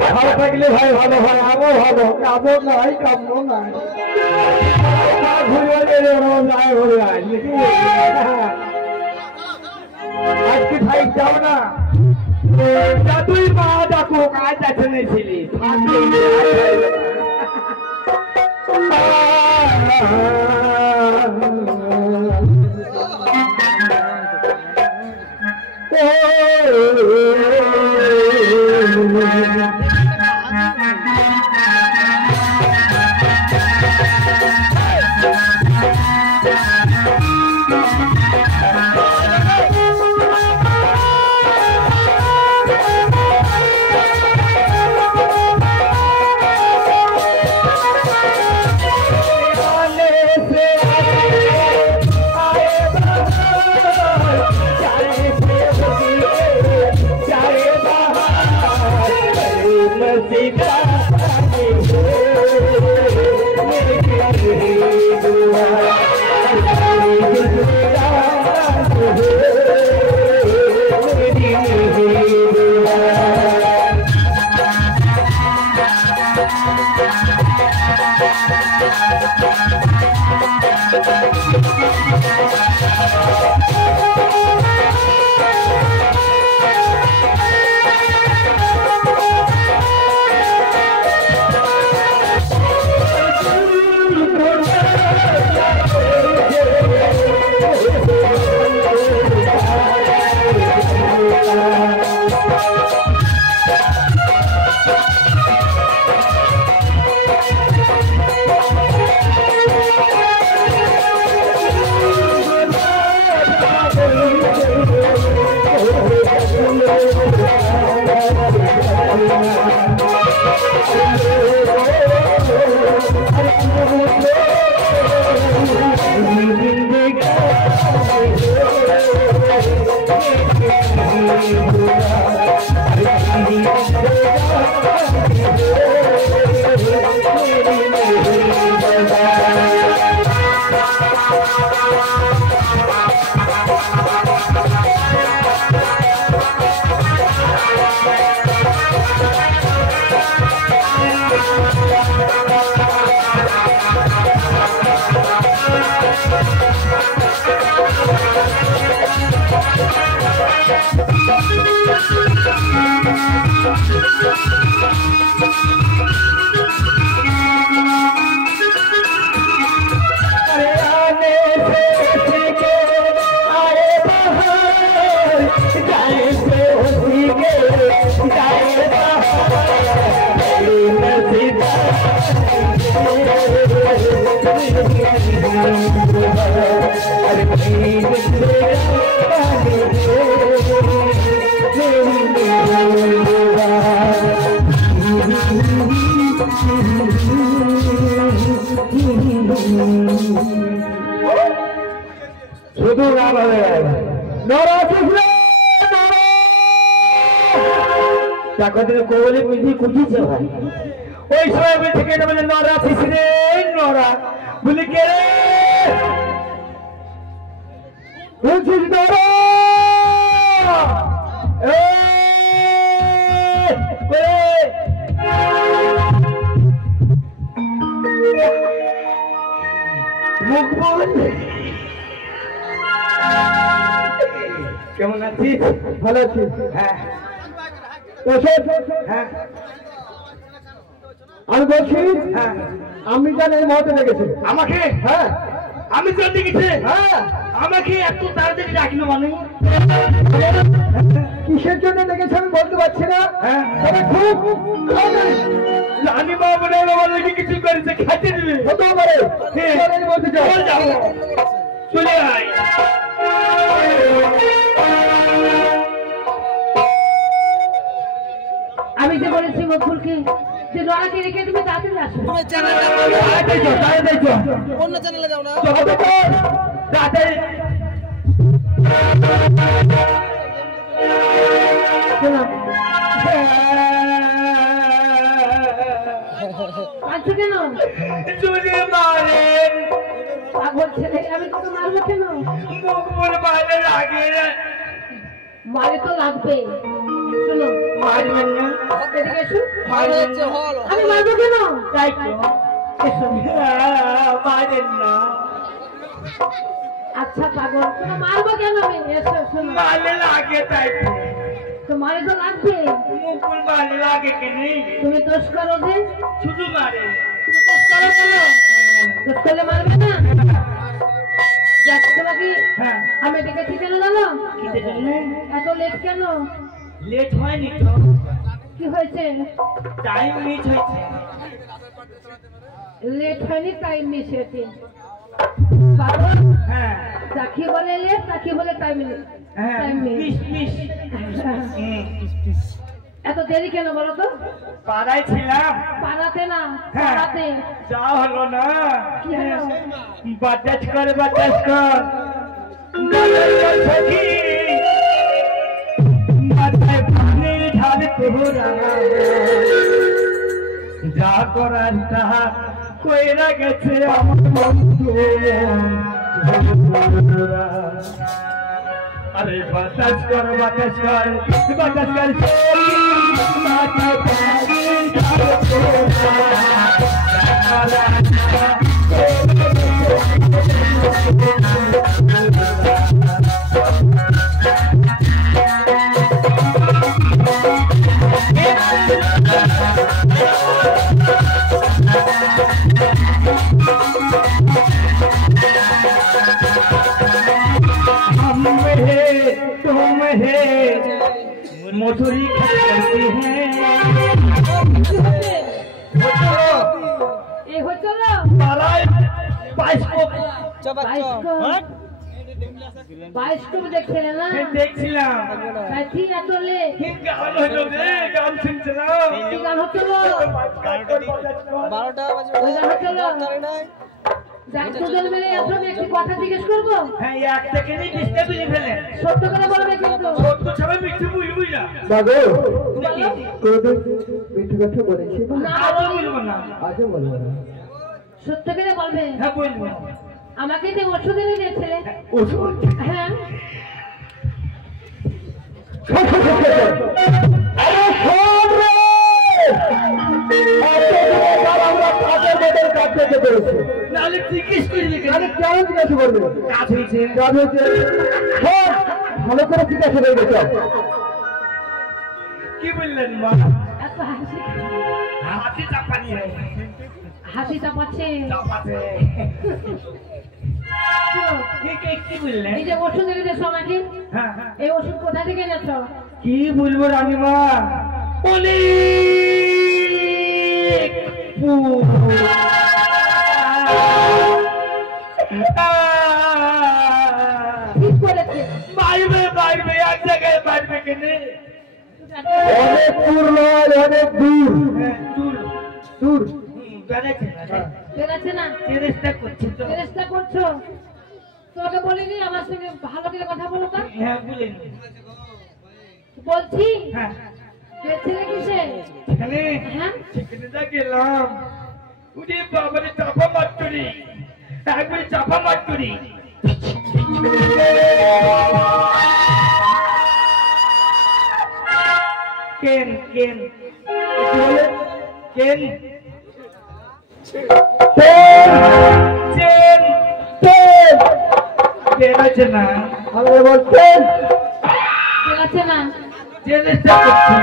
ভালো থাকলে ভাই ভালো হয়, আমিও ভালো, কামও নাই কামও নাই, আজকে ভাই যাও না, তুই মা ডাকো কাজ আছে ছিলি শুধু নাম কোলে মিজি খুঁজিছে ভাই, ওই সময় থেকে বলে নরা ফিসরে নরা বলে কে রে বলছিস নরা মুখ বলছে কেমন আছিস? ভালো আছিস? হ্যাঁ হ্যাঁ আমি বলছি হ্যাঁ আমি জানি এই মুহূর্তে ডেকেছি আমাকে। হ্যাঁ আমি তো ডেকেছি। হ্যাঁ আমাকে এত তাড়াতাড়ি ডাকলো মানে কিসের জন্য ডেকেছে আমি বলতে পারছি না। হ্যাঁ তবে খুব জানি বাবা বলে কিছু করেছে খাইতে দিবে হতে পারে। বলতে যাও চলে আয়। আমি যে বলেছি মকবুলকে যে নরাকে রেখে তুমি তাড়াতাড়ি আসো। অন্য চ্যানেলে যাও না তাড়াতাড়ি আছো কেন? পাগল ছেলে আমি তোকে মারবো কেন? মারে তো লাগবে। শোনো মারবেন না এদিকে এসো। আমি মারবো কেন? তাই তো মারেন না। আচ্ছা পাগল, তুমি মারবো কেন? আমি এসো শোনো, মারলে লাগে তাই তো। তো মারে তো লাগবে। মুকুল মারলে লাগে কেন? তুমি দোষ করো যে, শুধু মারে। তুমি দোষ করো কেন? দোষ করলে মারবে না? যাক, তোমাকে হ্যাঁ আমি ডেকেছি কেন জানো? কিসে জানো? এত লেট কেন? লেট হয়নি তো, কি হয়েছে? টাইম মিস হয়েছে। লেট হয়নি, টাইম মিস হয়েছে। পাগল, হ্যাঁ যাকে বলে লেট তাকে বলে টাইম হ্যাঁ মিস মিস। এত দেরি কেন বলো তো? পাড়ায় ছিলাম। পাড়াতে না, হ্যাঁ। পাড়াতে। যা হলো না, কি হলো? বাতাস কর বাতাস কর বাতাস কর সখী, মাথায় পানি ঢালে তোরা, যা করার তাহা কইরা গেছে আমার বন্ধু। আরে বাতাস কর বাতাস কর বাতাস কর সখী, মাথায় পানি ঢালে তোরা, যা করার তাহা तुम है मधुरी करती हैं। এই হচ্ছে না পাড়ায় বাইস্কোপ বায়োস্কোপ দেখছিলে না? দেখছিলাম। তাই ঠিক এত লেট? গান হলো রে, গান শুনছিলাম। কি গান হচ্ছিল? ওই গান হচ্ছিল? যাক, দুজন মিলে এখন একটি কথা জিজ্ঞেস করবো। হ্যাঁ এক সেকেন্ডে মিথ্যা বুঝে ফেলে। সত্য করে বলবে কিন্তু। সত্য সবাই মিথ্যে বুঝবি না। বাবু বলো। কোনদিন মিঠু কথা বলেছি? না, আজও বলবো না। আজও বলবো না। সত্য করে বলবে। হ্যাঁ বলবো। আমাকে যে ওষুধ এনে দিয়েছিলে, ওষুধ হ্যাঁ, আরে শোন রে, আমরা কাজের বদল কাজ করতে পেরেছি। নাহলে জিজ্ঞেস করবি কেন? আরে কেন জিজ্ঞাসা করবে? কাজ হয়েছে। কাজ হয়েছে। শোন, ভালো করে জিজ্ঞাসা করবে চল। কি বললেন মা? এত হাসি, হাতি চাপানি হাসি চাপাচ্ছে। চাপাতে কি বললেন? এই যে ওষুধ এনে দিয়েছো আমাকে, হ্যাঁ হ্যাঁ এই ওষুধ কোথা থেকে এনেছো? কি বলবো রানীমা, অনেক ঠিক করেছে। মারবে মারবে এক জায়গায় মারবে কেনে? অনেক দূর নয়, অনেক দূর। দূর দূর। বেড়েছে না বেরাচ্ছে না? চেষ্টা করছি তো। চেষ্টা করছো? তোমাকে বলিনি আমার সঙ্গে ভালো করে কথা বলো তো? হ্যাঁ বলেন। বলছি হ্যাঁ ছেলে কিসে? সেখানে হ্যাঁ, সেখানে যা গেলাম, উনি বাবারে চাপা মারতুরি, একবারে চাপা মারতুরি। কেন কেন কেন চেন চেন আছে না, আমরা বলছেন বেরাচ্ছে না? চেষ্টা করছি।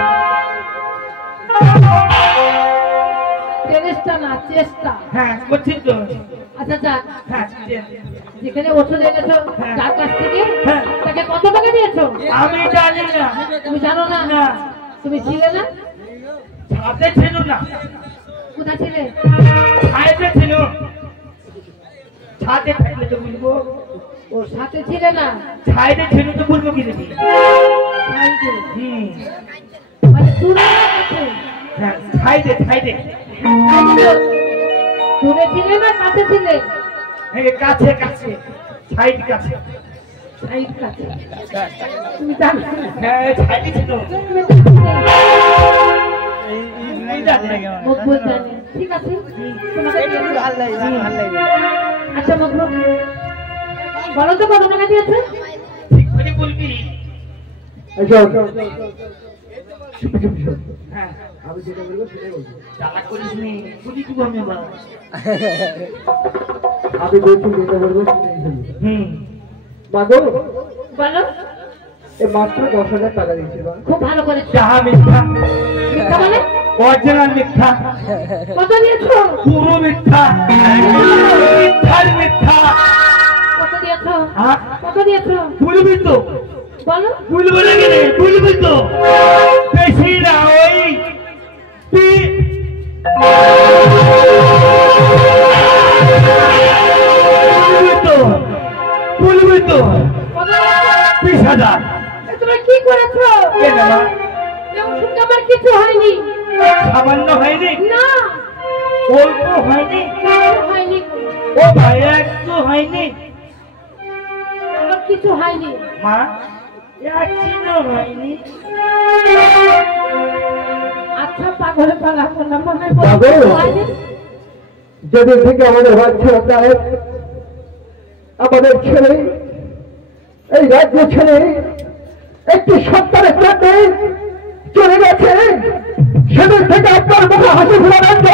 চেষ্টা না, চেষ্টা। হ্যাঁ করছি তো। আচ্ছা যাক, হ্যাঁ চেন। যেখানে ওষুধ এনেছো তার কাছ থেকে হ্যাঁ। তাকে কত টাকা দিয়েছো? আমি জানি না। তুমি জানো না? না তুমি ছিলে না? ছাদে ছিল না, কোথায় ছিলে? ছাদে ছিল। ছাদে থাকলে তো বলবো, ও সাথে ছিলে না? ছাদে ছিল তো বলবো কি দেখি। সাইডে। হুম মানে দূরে না কাছে? হ্যাঁ ছাইদে ছাইদে। সাইডে তো। দূরে ছিলে না কাছে ছিলে? এই কাছে কাছে সাইড কাছে। সাইড কাছে। তুমি জানো? হ্যাঁ ছাইদে ছিল। তুমি জানো? এই জানি। মকবুল জানে। ঠিক আছে, তোমাকে দিয়ে দিলাম। আচ্ছা মকবুল, বলো তো কত টাকা দিয়েছে? ঠিক করে বলবি। চুপি চুপি শোন। হ্যাঁ আমি যেটা বলবো সেটাই বলবো। টাকা করিস নি বুঝি কি আমি বা আমি বলছি যেটা বলবো সেটাই বলবো। মা গো, বলো। এই মাত্র 10,000 টাকা দিয়েছে মা। খুব ভালো করেছো। যাহা মিথ্যা মিথ্যা মানে? অরিজিনাল মিথ্যা, কত দিয়েছো? পুরো মিথ্যা, মিথ্যার মিথ্যা। কত দিয়েছো? হ্যাঁ? কত দিয়েছো? বলবি তো? বলো। বলবো না কেন? বলবি তো? বেশি না, ওই বলবি তো? কত দিয়েছো? 20,000। তোমরা কি করেছো? কেন মা? এমন শুনতে আমার কিছু হয়নি। সামান্য হয়নি? না, অল্প হয়নি? কিছু হয়নি। ও ভাই একটু হয়নি? আমার কিছু হয়নি। মা একদিনও হয়নি? আচ্ছা পাগল পালা না মনে বাবু। হয়নি। যেদিন থেকে আমাদের বাচ্চারা প্রায় আমাদের ছেলে এই রাজ্য ছেলে একটি সন্তানের জন্য চলে গেছে, সেদিন থেকে আপনার মুখে হাসি ফোরানো